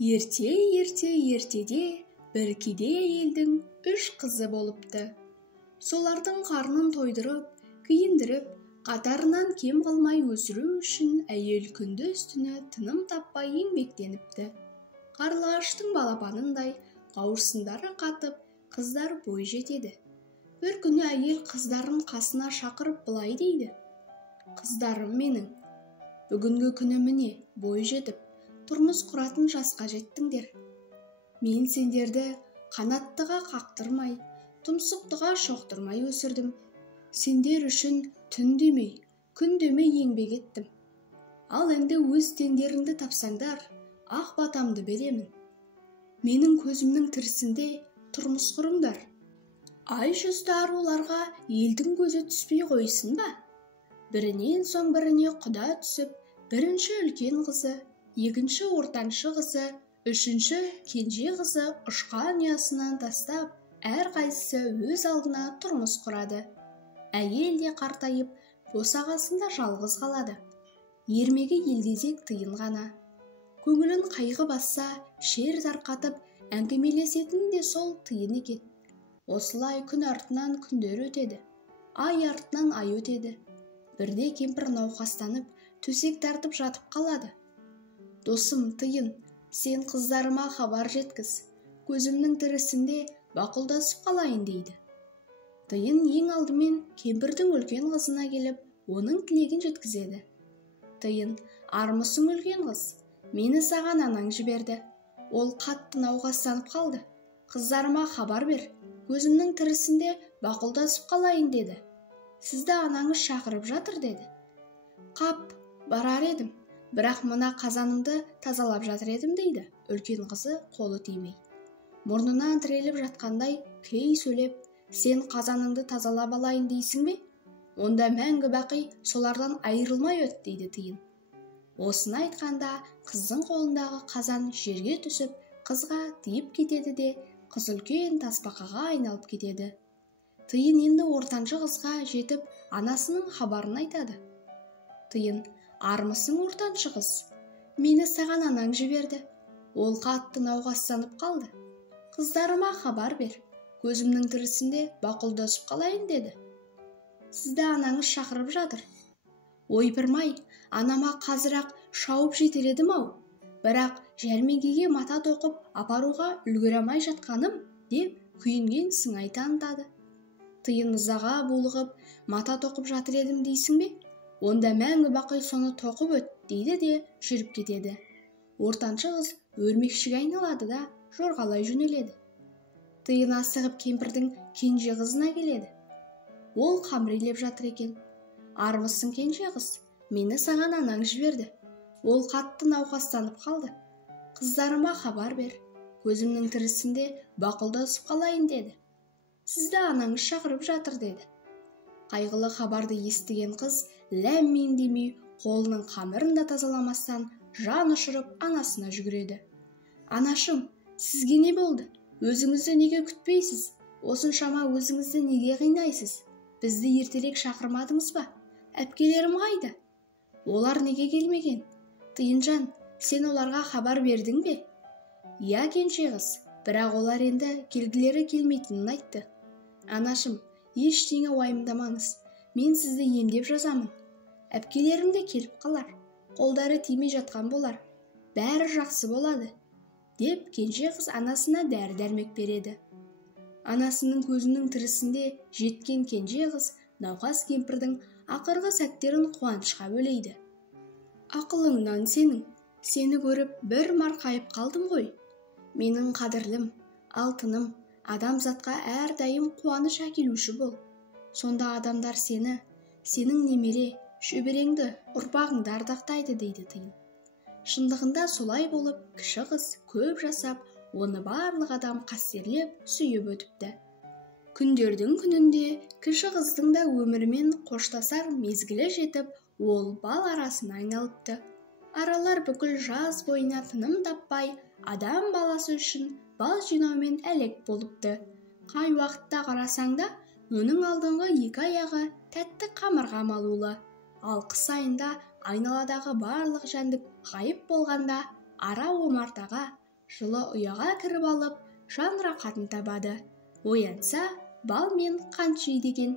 Ертеде бір кедей әйелдің 3 қызы болыпты. Солардың қарнын тойдырып, киіндіріп, қатарынан кем қылмай өсіру үшін әйел күндіз-түні тыным таппай еңбектеніпті. Қарлығаштың балапанындай қауырсындары қатып, қыздар бой жетеді. Bir күні әйел қыздарын қасына шақырып былай дейді: "Қыздарым менің, бүгінгі күні міне бой жетіп, тұрмыс құратын жасқа жеттіңдер. Мен сендерді қанаттыға қақтырмай, тұмсықтыға шоқтырмай өсірдім. Сендер үшін түн демей, күн демей еңбек еттім. Ал енді өз теңдеріңді тапсаңдар, ақ батамды беремін. Менің көзімнің тірісінде тұрмыс құрыңдар. Ай жүзді аруларға елдің көзі түспей қойсын ба?" Бірінен соң біріне құда түсіп, бірінші үлкен қызы, екінші ортаншы қызы, үшінші кенже қызы ұшқан ұясынан тастап, әрқайсысы өз алдына тұрмыс құрады. Әйел де қартайып, босағасында жалғыз қалады. Ермегі елгезек Тиын ғана. Көңілін қайғы басса, шер тарқатып, әңгімелесетін де сол Тиын екен. Осылай күн артынан күндер өтеді, ай артынан ай өтеді. Бірде кемпір науқастанып, төсек тартып жатып қалады. "Досым Тиын, сен қыздарыма хабар жеткіз, көзімнің тірісінде бақұлдасып қалайын" дейді. Тиын ең алдымен кемпірдің үлкен қызына келіп, оның тілегін жеткізеді. "Тиын, армысың үлкен қыз, мені саған анаң жіберді. Ол қатты науқастанып қалды. Қыздарыма хабар бер, көзімнің тірісінде бақұлдасып қалайын" деді. "Сізді анаңыз шақырып жатыр" деді. "Қап, барар едім, бірақ мына қазанымды тазалап жатыр едім" дейді үлкен қызы қолы тимей. Мұрнынан тіреліп жатқандай кей сөйлеп: "Сен қазаныңды тазалап алайын дейсің бе? Онда мәңгі бақи солардан айырылмай өт" дейді Тиын. Осыны айтқанда қыздың қолындағы қазан жерге түсіп, қызға тиіп кетеді де, қыз үлкен тасбақаға айналып кетеді. Тиын енді ортаншы қызға жетіп, анасының хабарын айтады. "Тиын, армысың ортаншы қыз? Мені саған анаң жіберді. Ол қатты науқастанып қалды. Қыздарыма хабар бер, көзімнің тірісінде бақұлдасып қалайын" деді. "Сізді анаңыз шақырып жатыр." "Ойпырмай, анама қазір-ақ шауып жетер едім-ау. Бірақ жәрмеңкеге мата тоқып апаруға үлгере алмай жатқаным" деп күйінген сыңай танытады. Тиын ызаға булығып: "Мата тоқып жатыр едім дейсің бе? Онда мәңгі бақи соны тоқып өт" дейді де жүріп кетеді. Ортаншы қыз өрмекшіге айналады да жорғалай жөнеледі. Тиын асығып кемпірдің кенже қызына келеді. Ол қамыр илеп жатыр екен. "Армысың кенже қыз, мені саған анаң жіберді. Ол қатты науқастанып қалды. Қыздарыма хабар бер, көзімнің тірісінде бақұлдасып қалайын" деді. "Сізді анаңыз шақырып жатыр" деді. Қайғылы хабарды естіген қыз ләм-мим демей, қолының қамырын да тазаламастан жан ұшырып анасына жүгіреді. "Анашым, сізге не болды? Өзіңізді неге күтпейсіз? Осыншама өзіңізді неге қинайсыз? Бізді ертерек шақырмадыңыз ба? Әпкелерім қайда? Олар неге келмеген? Тиынжан, сен оларға хабар бердің бе?" "Иә кенже қыз, бірақ олар енді келгілері келмейтінін айтты." "Анашым, ештеңе уайымдамаңыз, мен сізді емдеп жазамын. Әпкелерім де келіп қалар, қолдары тимей жатқан болар, бәрі жақсы болады" деп кенже қыз анасына дәрі-дәрмек береді. Анасының көзінің тірісінде жеткен кенже қыз науқас кемпірдің ақырғы сәттерін қуанышқа бөлейді. "Ақылыңнан сенің, сені көріп бір марқайып қалдым ғой. Менің қадірлім, алтыным, адамзатқа әрдайым қуаныш әкелуші бол. Сонда адамдар сені, сенің немере, шөбереңді, ұрпағыңды ардақтайды" дейді Тиын. Шындығында солай болып, кіші қыз көп жасап, оны барлық адам қастерлеп, сүйіп өтіпті. Күндердің күнінде кіші қыздың да өмірімен қоштасар мезгілі жетіп, ол бал арасына айналыпты. Аралар бүкіл жаз бойына тыным таппай, адам баласы үшін бал жинаумен әлек болыпты. Қай уақытта қарасаңда, оның алдыңғы 2 аяғы тәтті қамырға малулы. Ал қыс айында айналадағы барлық жәндік ғайып болғанда, ара омартаға, жылы ұяға кіріп алып жан рахатын табады. Оянса, бал мен қант жейді екен.